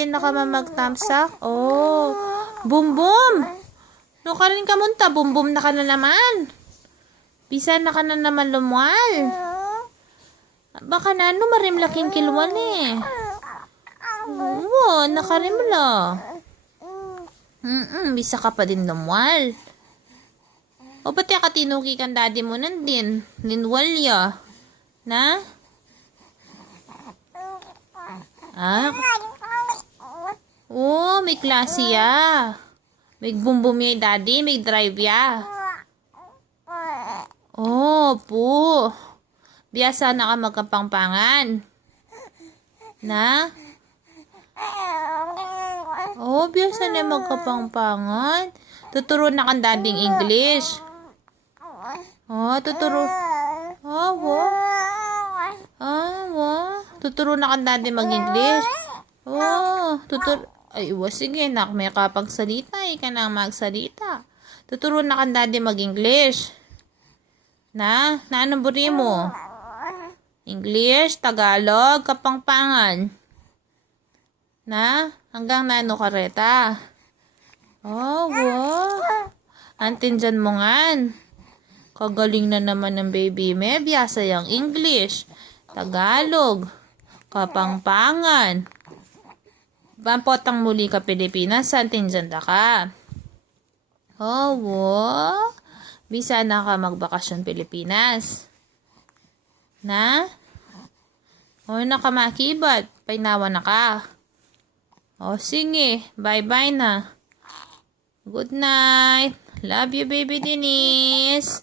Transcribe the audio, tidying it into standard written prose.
din na ka magtamsak? Oh. Bumbum. No ka rin kamunta. Bumbum na ka na naman. Bisa na ka na naman lumual. Baka na ano marimlaking kilwan eh. Oo, nakarimla. Bisa ka pa din lumual. O pati ka tinuki kan daddy mo nandin. Linwalya. Na? Ah? Oh, may klase ya. May bumbum ya daddy, may drive ya. Oh, po. Biasa na ka magkapangpangan. Na? Oh, biasa na magkapangpangan. Tuturo na kan dading English. Oh, tuturo. Oh, tuturo na kan daddy mag-English. Oh, tuturo. Ay, sige, nak, may kapagsalita. Ika na magsalita. Tuturo na kan daddy mag-English. Na anong buri mo? English, Tagalog, Kapangpangan. Na? Hanggang na ano kareta? Oh, wow. Antindiyan mo nga. Kagaling na naman ng baby me. Biyasa yung English, Tagalog, Kapangpangan. Bampotang muli ka Pilipinas, antindiyan da ka. Oh, wow. Bisa na ka magbakasyon Pilipinas. Na? O nakamakibat. Painawa na ka. O sige. Bye-bye na. Good night. Love you, baby Denise.